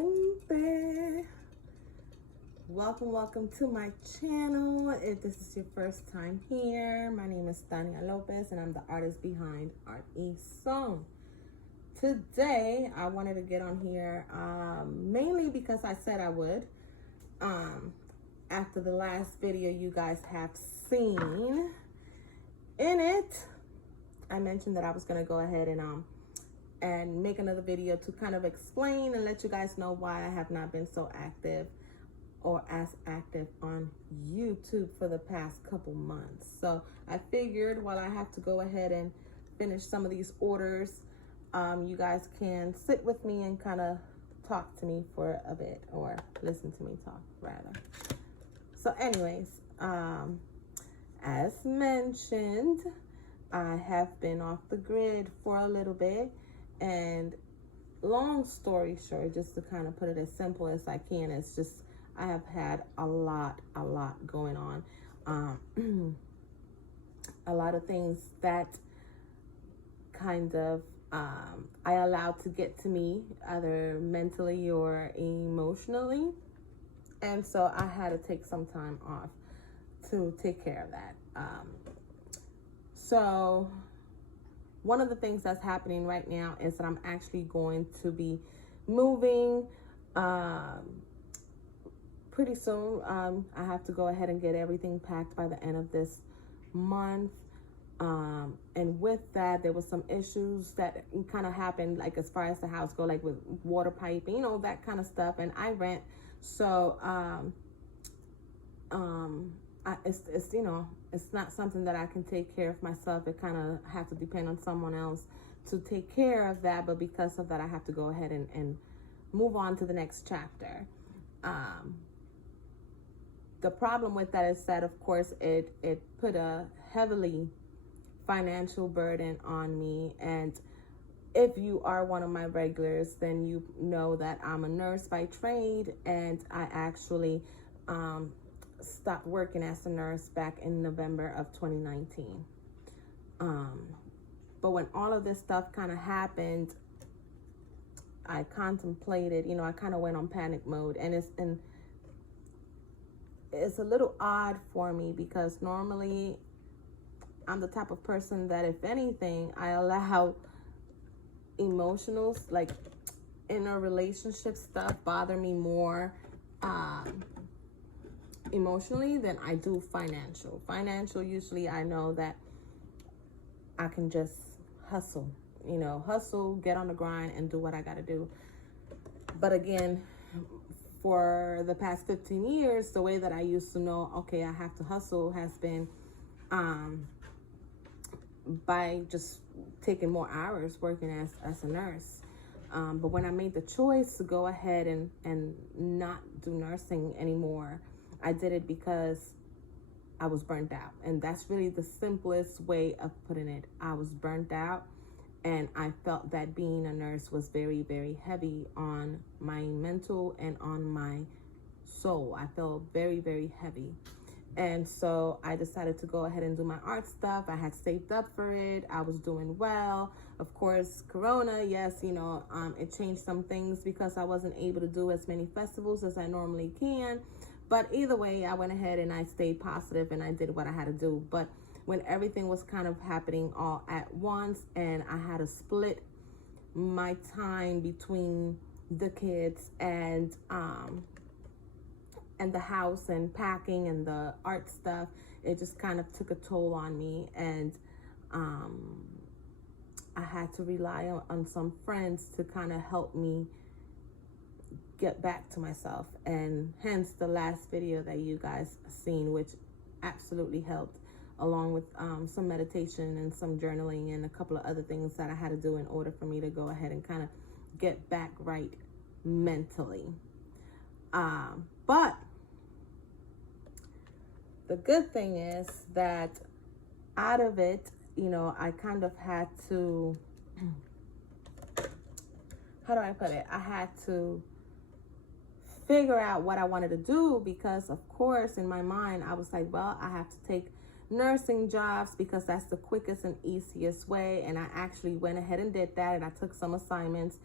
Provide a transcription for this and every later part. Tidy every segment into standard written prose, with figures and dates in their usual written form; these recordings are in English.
gente. Welcome to my channel. If this is your first time here, my name is Tania Lopez and I'm the artist behind Art E Song. Today I wanted to get on here mainly because I said I would. After the last video you guys have seen, in it I mentioned that I was going to go ahead and make another video to kind of explain and let you guys know why I have not been so active or as active on YouTube for the past couple months. So I figured while I have to go ahead and finish some of these orders, you guys can sit with me and kind of talk to me for a bit, or listen to me talk rather. So anyways, as mentioned, I have been off the grid for a little bit, and long story short, just to kind of put it as simple as I can, it's just I have had a lot going on. A lot of things that kind of I allowed to get to me, either mentally or emotionally. And so I had to take some time off to take care of that. So one of the things that's happening right now is that I'm actually going to be moving pretty soon. I have to go ahead and get everything packed by the end of this month. And with that, there was some issues that kind of happened, like as far as the house go, like with water piping, you know, that kind of stuff. And I rent, so it's you know, it's not something that I can take care of myself. It kind of have to depend on someone else to take care of that. But because of that, I have to go ahead and move on to the next chapter. The problem with that is that, of course, it put a heavily financial burden on me. And if you are one of my regulars, then you know that I'm a nurse by trade, and I actually stopped working as a nurse back in November of 2019. But when all of this stuff kind of happened, I contemplated, you know, I kind of went on panic mode, and it's a little odd for me because normally I'm the type of person that, if anything, I allow emotionals, like inner relationship stuff, bother me more emotionally than I do financial. Financial, usually I know that I can just hustle, you know, get on the grind and do what I got to do. But again, for the past 15 years, the way that I used to know, okay, I have to hustle, has been by just taking more hours working as a nurse. But when I made the choice to go ahead and not do nursing anymore, I did it because I was burnt out. And that's really the simplest way of putting it. I was burnt out, and I felt that being a nurse was very, very heavy on my mental and on my soul. I felt very, very heavy. And so I decided to go ahead and do my art stuff. I had saved up for it. I was doing well. Of course, Corona, yes, you know, it changed some things because I wasn't able to do as many festivals as I normally can. But either way, I went ahead and I stayed positive and I did what I had to do. But when everything was kind of happening all at once, and I had to split my time between the kids and the house and packing and the art stuff, it just kind of took a toll on me. And I had to rely on some friends to kind of help me get back to myself, and hence the last video that you guys seen, which absolutely helped, along with some meditation and some journaling and a couple of other things that I had to do in order for me to go ahead and kind of get back right mentally. But the good thing is that out of it, you know, I kind of had to, how do I put it? I had to figure out what I wanted to do, because of course in my mind I was like, well, I have to take nursing jobs because that's the quickest and easiest way. And I actually went ahead and did that, and I took some assignments,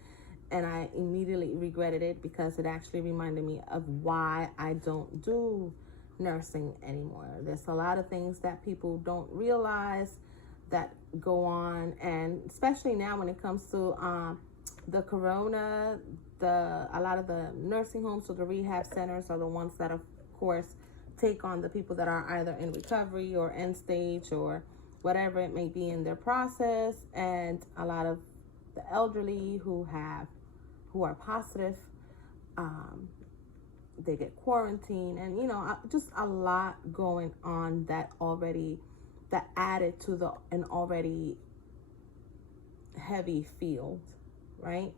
And I immediately regretted it because it actually reminded me of why I don't do nursing anymore. There's a lot of things that people don't realize that go on, and especially now when it comes to the corona, a lot of the nursing homes or the rehab centers are the ones that, of course, take on the people that are either in recovery or end stage or whatever it may be in their process, and a lot of the elderly who are positive, they get quarantined, and just a lot going on that added to an already heavy field, right?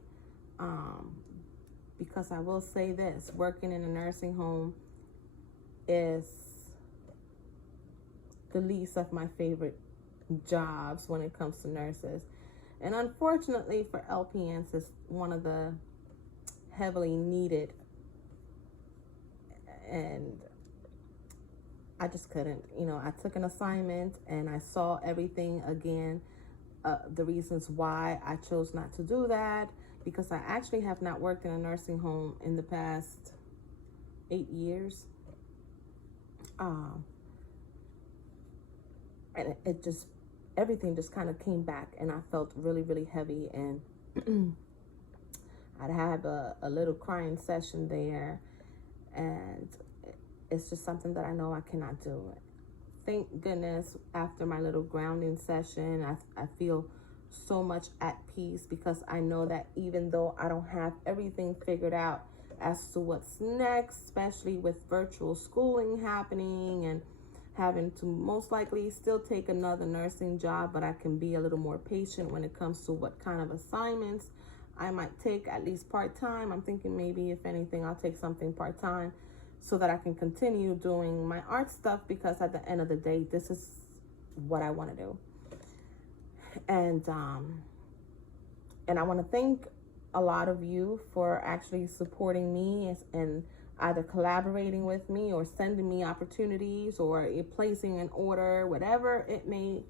Because I will say this, working in a nursing home is the least of my favorite jobs when it comes to nurses. And unfortunately for LPNs, it's one of the heavily needed, and I just couldn't. I took an assignment and I saw everything again, the reasons why I chose not to do that, because I actually have not worked in a nursing home in the past 8 years. And everything just kind of came back, and I felt really, really heavy, and I'd have a little crying session there, and it's just something that I know I cannot do. Thank goodness, after my little grounding session, I feel so much at peace, because I know that even though I don't have everything figured out as to what's next, especially with virtual schooling happening and having to most likely still take another nursing job, but I can be a little more patient when it comes to what kind of assignments I might take, at least part-time. I'm thinking maybe, if anything, I'll take something part-time so that I can continue doing my art stuff, because at the end of the day, this is what I want to do. And I want to thank a lot of you for actually supporting me and either collaborating with me or sending me opportunities or placing an order, whatever it may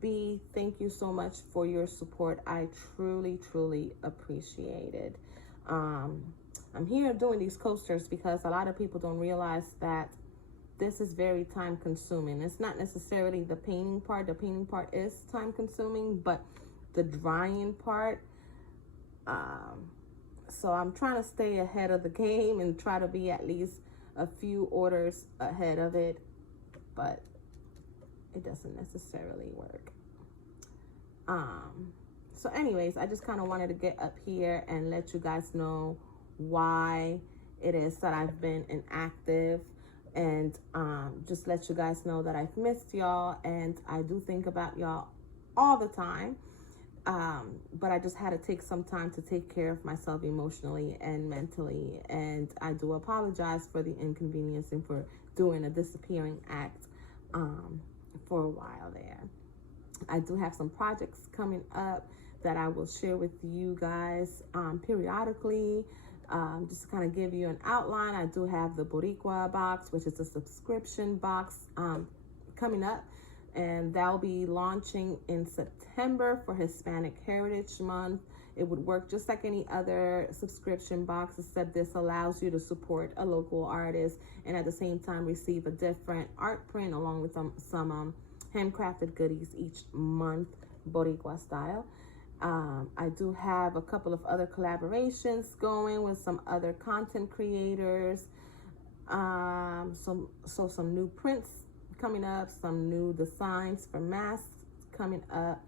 be. Thank you so much for your support. I truly, truly appreciate it. I'm here doing these coasters because a lot of people don't realize that this is very time consuming. It's not necessarily the painting part. The painting part is time consuming, but the drying part, so I'm trying to stay ahead of the game and try to be at least a few orders ahead of it, but it doesn't necessarily work. So anyways, I just kind of wanted to get up here and let you guys know why it is that I've been inactive, and just let you guys know that I've missed y'all, and I do think about y'all all the time. But I just had to take some time to take care of myself emotionally and mentally, and I do apologize for the inconvenience and for doing a disappearing act for a while there. I do have some projects coming up that I will share with you guys periodically. Just to kind of give you an outline, I do have the Boricua box, which is a subscription box coming up, and that'll be launching in September for Hispanic Heritage Month. It would work just like any other subscription box, except this allows you to support a local artist and at the same time receive a different art print along with some handcrafted goodies each month, Boricua style. I do have a couple of other collaborations going with some other content creators. Some new prints coming up, some new designs for masks coming up.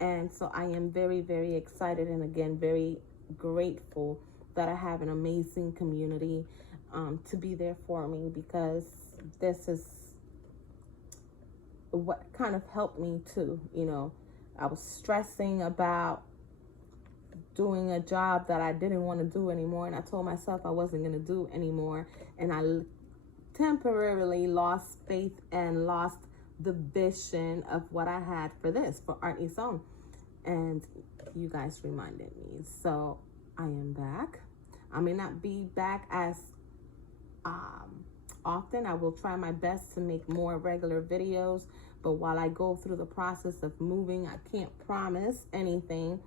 And so I am very, very excited, and again, very grateful that I have an amazing community to be there for me, because this is what kind of helped me too. I was stressing about doing a job that I didn't want to do anymore, and I told myself I wasn't going to do anymore, and I temporarily lost faith and lost the vision of what I had for Art Ison, and you guys reminded me. So I am back. I may not be back as often. I will try my best to make more regular videos, but while I go through the process of moving, I can't promise anything.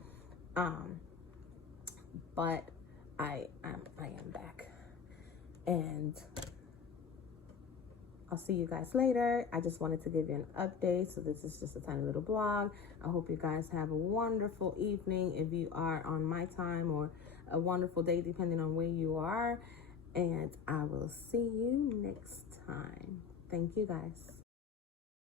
but I am back, and I'll see you guys later. I just wanted to give you an update. So this is just a tiny little blog. I hope you guys have a wonderful evening if you are on my time, or a wonderful day depending on where you are. And I will see you next time. Thank you guys.